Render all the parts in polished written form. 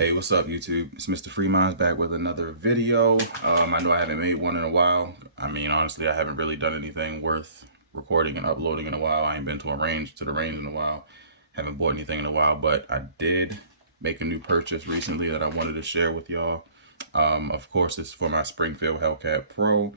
Hey, what's up YouTube? It's Mr. Freeminds back with another video. I know I haven't made one in a while. I mean, honestly, I haven't really done anything worth recording and uploading in a while. I ain't been to the range in a while. Haven't bought anything in a while, but I did make a new purchase recently that I wanted to share with y'all. Of course, it's for my Springfield Hellcat Pro.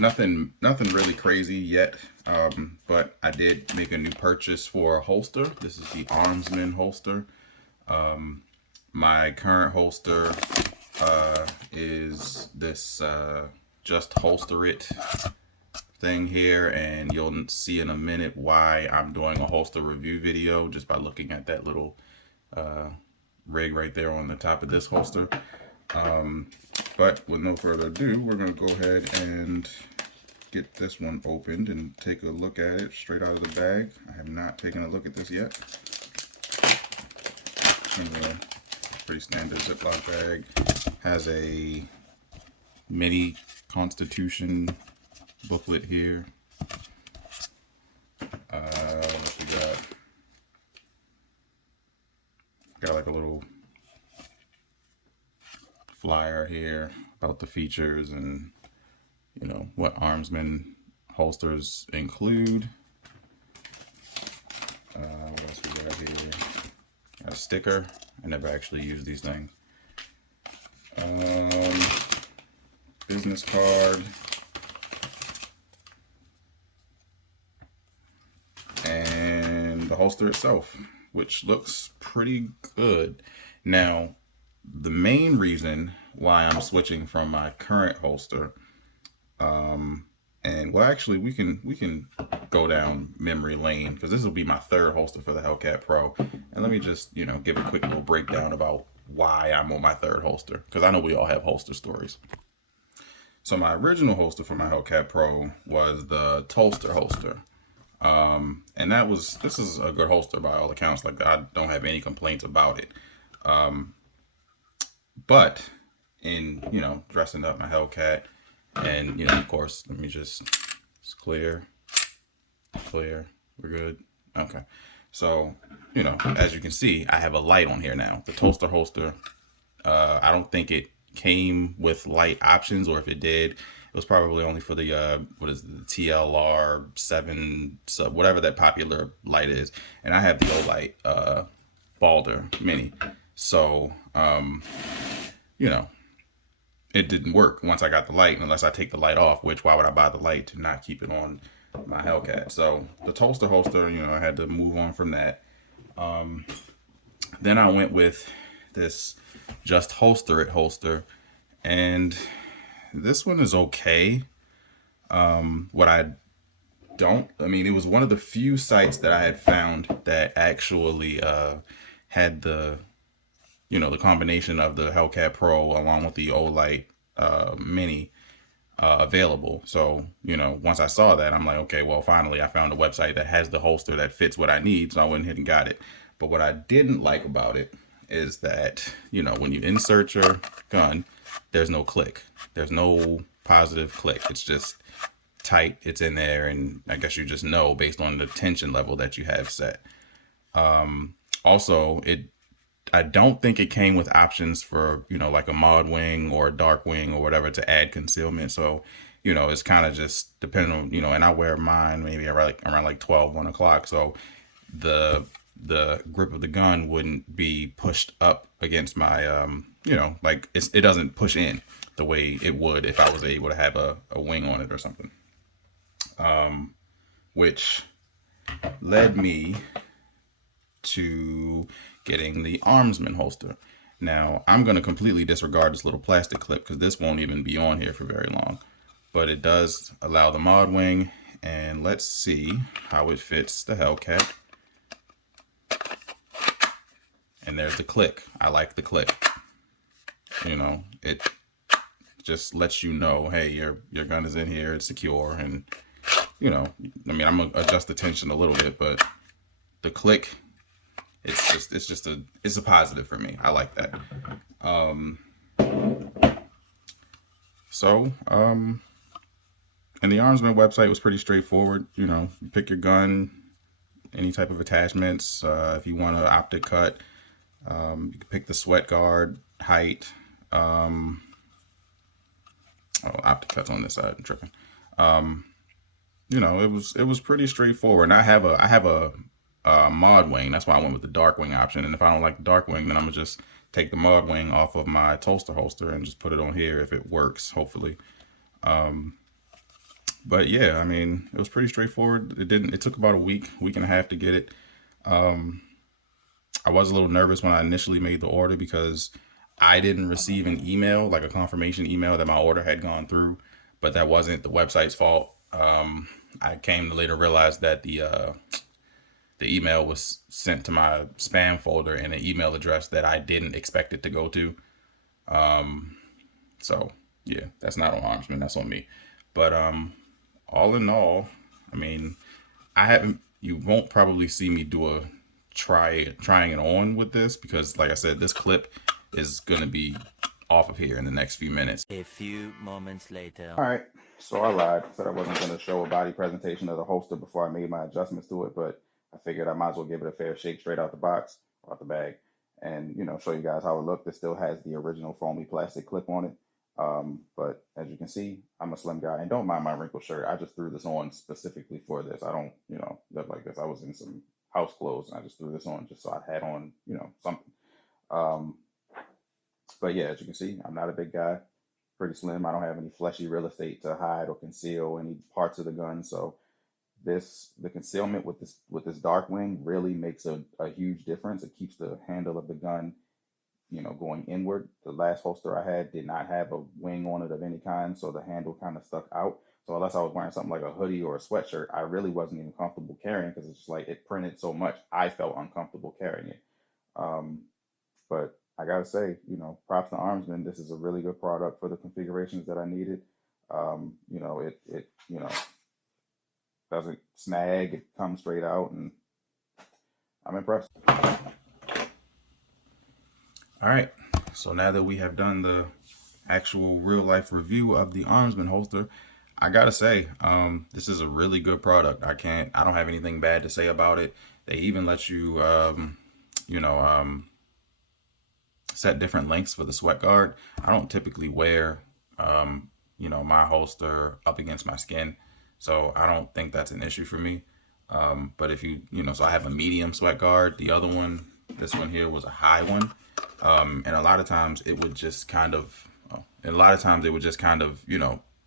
Nothing really crazy yet, but I did make a new purchase for a holster. This is the Armzmen Holster. My current holster is this just holster it thing here, and you'll see in a minute why I'm doing a holster review video just by looking at that little rig right there on the top of this holster. But with no further ado, we're going to go ahead and get this one opened and take a look at it straight out of the bag. I have not taken a look at this yet. Pretty standard Ziploc bag. Has a mini Constitution booklet here. What we got? Got like a little flyer here about the features and, you know, what Armzmen holsters include. What else we got here? Got a sticker. I never actually use these things. Business card. And the holster itself, which looks pretty good. Now, the main reason why I'm switching from my current holster, and well, actually, we can go down memory lane because this will be my third holster for the Hellcat Pro. And let me just, you know, give a quick little breakdown about why I'm on my third holster, because I know we all have holster stories. So my original holster for my Hellcat Pro was the Tolster holster. And this is a good holster by all accounts. Like, I don't have any complaints about it. But in, you know, dressing up my Hellcat, and, you know, of course, let me it's clear, we're good. Okay. So, you know, as you can see, I have a light on here now. The Tolster holster, I don't think it came with light options, or if it did, it was probably only for the, what is it, the TLR 7 sub, whatever that popular light is. And I have the Olight BALDR Mini. So, you know, it didn't work once I got the light, unless I take the light off, which why would I buy the light to not keep it on my Hellcat? So the Tolster holster, you know, I had to move on from that. Then I went with this just holster it holster, and this one is okay. What I mean, it was one of the few sites that I had found that actually had the, you know, the combination of the Hellcat Pro along with the Olight Mini available. So, you know, once I saw that, I'm like, okay, well, finally I found a website that has the holster that fits what I need. So I went ahead and got it. But what I didn't like about it is that, you know, when you insert your gun, there's no click. There's no positive click. It's just tight. It's in there. And I guess you just know based on the tension level that you have set. Also, I don't think it came with options for, you know, like a mod wing or a dark wing or whatever to add concealment. So, you know, it's kind of just depending on, you know, and I wear mine maybe around like 12, 1 o'clock. So the grip of the gun wouldn't be pushed up against my, you know, like it doesn't push in the way it would if I was able to have a wing on it or something. Which led me to getting the Armzmen holster. Now, I'm going to completely disregard this little plastic clip because this won't even be on here for very long. But it does allow the mod wing, and let's see how it fits the Hellcat. And there's the click. I like the click. You know, it just lets you know, hey, your gun is in here, it's secure, and, you know, I mean, I'm going to adjust the tension a little bit, but the click, it's a positive for me. I like that. And the Armzmen website was pretty straightforward. You know, you pick your gun, any type of attachments. If you want an optic cut, You can pick the sweat guard height. Optic cuts on this side. I'm tripping. You know, it was pretty straightforward. And I have a mod wing. That's why I went with the dark wing option. And if I don't like the dark wing, then I'm gonna just take the mod wing off of my holster and just put it on here if it works, hopefully. But yeah, I mean, it was pretty straightforward. It took about a week and a half to get it. I was a little nervous when I initially made the order because I didn't receive an email, like a confirmation email that my order had gone through, but that wasn't the website's fault. I came to later realize that the email was sent to my spam folder in an email address that I didn't expect it to go to. So yeah, that's not on Armzmen, that's on me. But all in all, I mean, you won't probably see me do a trying it on with this because, like I said, this clip is gonna be off of here in the next few minutes. A few moments later. All right, so I lied. Said I wasn't going to show a body presentation of the holster before I made my adjustments to it, but I figured I might as well give it a fair shake straight out the box, out the bag, and show you guys how it looked. It still has the original foamy plastic clip on it, but as you can see, I'm a slim guy and don't mind my wrinkled shirt. I just threw this on specifically for this. I don't, live like this. I was in some house clothes and I just threw this on just so I had on, something. But yeah, as you can see, I'm not a big guy, pretty slim. I don't have any fleshy real estate to hide or conceal any parts of the gun. So the concealment with this dark wing really makes a huge difference. It keeps the handle of the gun, going inward. The last holster I had did not have a wing on it of any kind, so the handle kind of stuck out. So unless I was wearing something like a hoodie or a sweatshirt, I really wasn't even comfortable carrying because it's just like it printed so much. I felt uncomfortable carrying it. But I gotta say, props to Armzmen. This is a really good product for the configurations that I needed. It doesn't snag. It comes straight out, and I'm impressed. All right, so now that we have done the actual real life review of the Armzmen holster, I gotta say, this is a really good product. I don't have anything bad to say about it. They even let you, set different lengths for the sweat guard. I don't typically wear, my holster up against my skin, so I don't think that's an issue for me. But if so I have a medium sweat guard. The other one, this one here, was a high one. And a lot of times it would just kind of,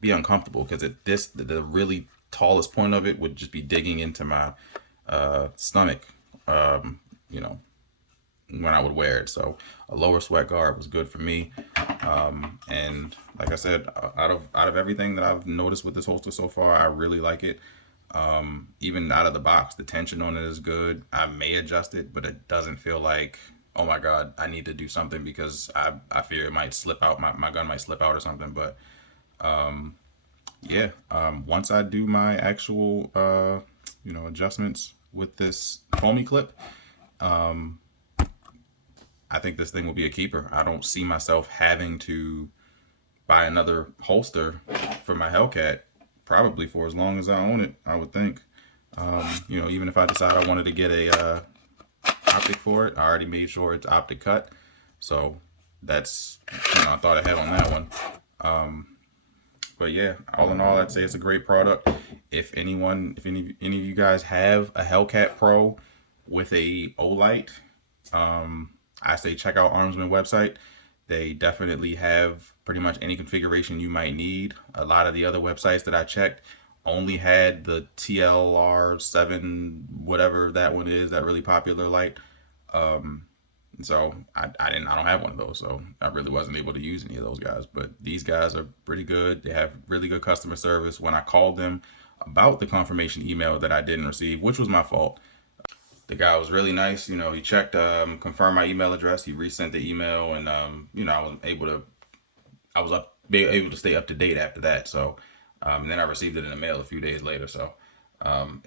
be uncomfortable because the really tallest point of it would just be digging into my stomach, when I would wear it. So a lower sweat guard was good for me. And like I said, out of everything that I've noticed with this holster so far, I really like it. Even out of the box, the tension on it is good. I may adjust it, but it doesn't feel like, oh my God, I need to do something because I fear it might slip out. My gun might slip out or something. But once I do my actual, adjustments with this foamy clip, I think this thing will be a keeper. I don't see myself having to buy another holster for my Hellcat, probably for as long as I own it, I would think. Even if I decide I wanted to get a optic for it, I already made sure it's optic cut. So that's, I thought ahead on that one. But yeah, all in all, I'd say it's a great product. If any of you guys have a Hellcat Pro with a Olight, I say check out Armzmen website. They definitely have pretty much any configuration you might need. A lot of the other websites that I checked only had the TLR7, whatever that one is, that really popular light. So I don't have one of those, so I really wasn't able to use any of those guys. But these guys are pretty good. They have really good customer service. When I called them about the confirmation email that I didn't receive, which was my fault, the guy was really nice. He checked, confirmed my email address. He resent the email, and I was able to stay up to date after that. So, and then I received it in the mail a few days later. So,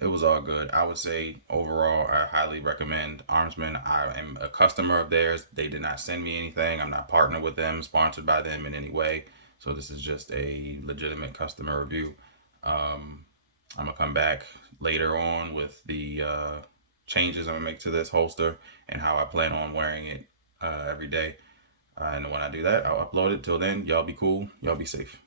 it was all good. I would say overall, I highly recommend Armzmen. I am a customer of theirs. They did not send me anything. I'm not partnered with them, sponsored by them in any way. So this is just a legitimate customer review. I'm gonna come back later on with the changes I'm gonna make to this holster and how I plan on wearing it every day. And when I do that, I'll upload it. Till then, y'all be cool. Y'all be safe.